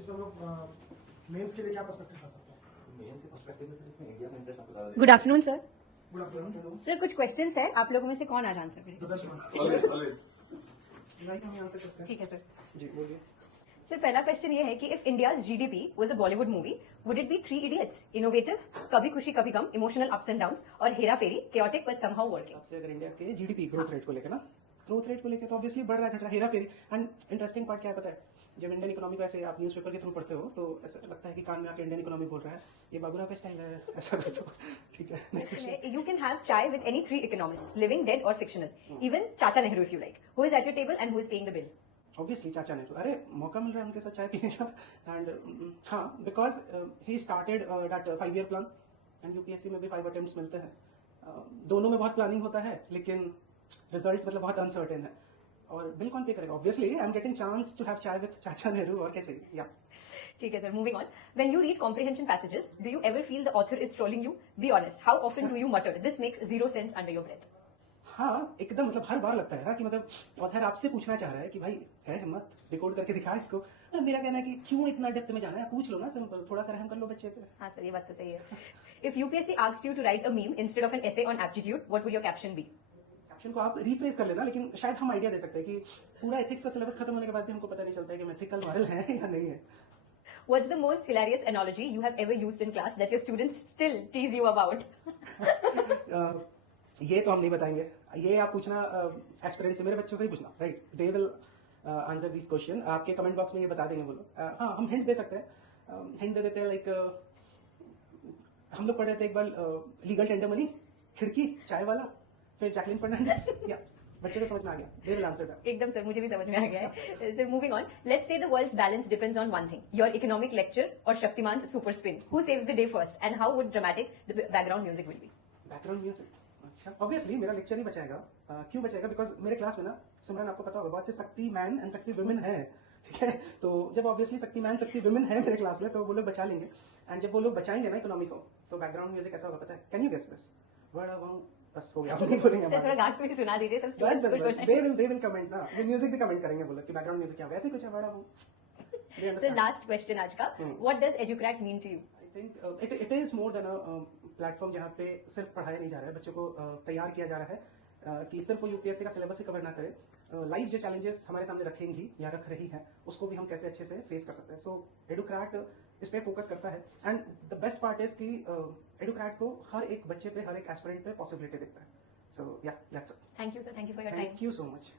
इसमें हम लोग मेंस के लिए क्या पर्सपेक्टिव कर सकते हैं? मेंस के पर्सपेक्टिव से इसमें इंडिया में इंटरेस्ट आपको ज्यादा good afternoon sir. Good afternoon sir कुछ क्वेश्चंस है, आप लोगों में से कौन आज आंसर करेगा? The best one. ऑलवेज हम आंसर करते हैं। ठीक है सर। जी बोलिए। सर पहला क्वेश्चन ये है कि if India's GDP was a Bollywood movie would it be three idiots, innovative, कभी खुशी कभी गम, इमोशनल अप्स एंड डाउन्स, और हेरा फेरी, chaotic but somehow working? आपसे अगर इंडिया के जीडीपी ग्रोथ रेट को लेकर ना, ग्रोथ रेट को लेकर तो ऑब्वियसली बढ़ रहा है, घट रहा है, हेरा फेरी। एंड इंटरेस्टिंग पार्ट क्या है पता है, जब इंडियन इकोनॉमी को ऐसे आप न्यूज़पेपर के थ्रू पढ़ते हो तो ऐसा लगता है कि कान में आके इंडियन इकोनॉमी बोल रहा है, ये बाबूराव का स्टाइल है, ऐसा कुछ। तो ठीक है, next question. You can have chai with any three economists, living, dead or fictional. Even Chacha Nehru if you like. Who is at your table and who is paying the bill? Obviously चाचा नेहरू, अरे मौका मिल रहा है उनके साथ चाय पीने का। एंड हाँ, because he started that 5-year plan, and UPSC में भी 5 अटेम्प्ट्स मिलते हैं। दोनों में बहुत प्लानिंग होता है, लेकिन रिजल्ट मतलब बहुत अनसर्टेन है। और बिल कौन पे करेगा? Obviously I am getting chance to have chai with Chacha Nehru, और क्या चाहिए? या ठीक है sir, moving on. When you read comprehension passages, do you ever feel the author is trolling you? Be honest. How often do you mutter, "This makes zero sense" under your breath? हाँ, एकदम मतलब हर बार लगता है ना कि मतलब author आपसे पूछना चाह रहा है कि भाई है हिम्मत, डिकोड करके दिखा इसको। मेरा कहना है कि क्यों इतना डेप्थ में जाना है, पूछ लो ना, सिंपल, थोड़ा सा रहम कर लो बच्चे पे। हाँ सर, ये बात तो सही है. If UPSC asked you to write a meme instead of an essay on aptitude, what would your caption be? Caption को आप रीफ्रेज कर लेना, लेकिन शायद हम आइडिया दे सकते हैं कि पूरा एथिक्स का सिलेबस खत्म होने के बाद भी हमको पता नहीं चलता है कि हम एथिकल मॉरल हैं या नहीं है। What's the most hilarious analogy you have ever used in class that your students still tease you about? ये तो हम नहीं बताएंगे, ये आप पूछना एस्पिरेंट से, मेरे बच्चों से ही पूछना, right? They will answer this question, आपके कमेंट बॉक्स में ये बता देंगे वो लोग। हाँ, हम हिंट दे सकते हैं, हिंट दे देते हैं, लाइक हम लोग पढ़ रहे थे एक बार लीगल टेंडर मनी, खिड़की, चाय वाला, फिर जैकलिन फर्नांडिस। या बच्चे को समझ में आ गया, दे विल आंसर दैट। एकदम सर, मुझे भी समझ में आ गया है. So moving on, let's say the world's balance depends on one thing: your economic lecture or Shaktiman's super spin. Who saves the day first, and how would dramatic the background music will be? Background music, अच्छा, obviously मेरा lecture ही बचाएगा। क्यों बचाएगा? Because मेरे class में ना, सिमरन आपको पता होगा, बहुत से शक्ति मैन एंड शक्ति वुमेन है, ठीक है? तो जब ऑब्वियसली शक्ति मैन शक्ति वुमेन है मेरे क्लास में, तो वो लोग बचा लेंगे। एंड जब वो लोग बचाएंगे ना इकोनॉमी को, तो बैकग्राउंड म्यूजिक ऐसा होगा, पता है? Can you guess this? बस हो गया, आप नहीं बोलेंगे। सर थोड़ा गा के भी सुना दीजिए, सब बस students को. दे विल कमेंट ना, ये म्यूजिक भी कमेंट करेंगे वो लोग कि बैकग्राउंड म्यूजिक क्या होगा, ऐसे कुछ है, बड़ा वो। So last question आज का, what does EduCrack mean to you? I think it is more than a platform जहाँ पे सिर्फ पढ़ाया नहीं जा रहा है, बच्चों को तैयार किया जा रहा है कि सिर्फ वो यूपीएससी का सिलेबस ही कवर ना करे, लाइव जो चैलेंजेस हमारे सामने रखेंगी या रख रही हैं, उसको भी हम कैसे अच्छे से फेस कर सकते हैं। सो एडुक्रैट इस पे फोकस करता है, and the best part is कि एडुक्रैट को हर एक बच्चे पे, हर एक एस्पिरेंट पे पॉसिबिलिटी देखता है। सो या that's it. Thank you sir, thank you for your time. Thank you so much.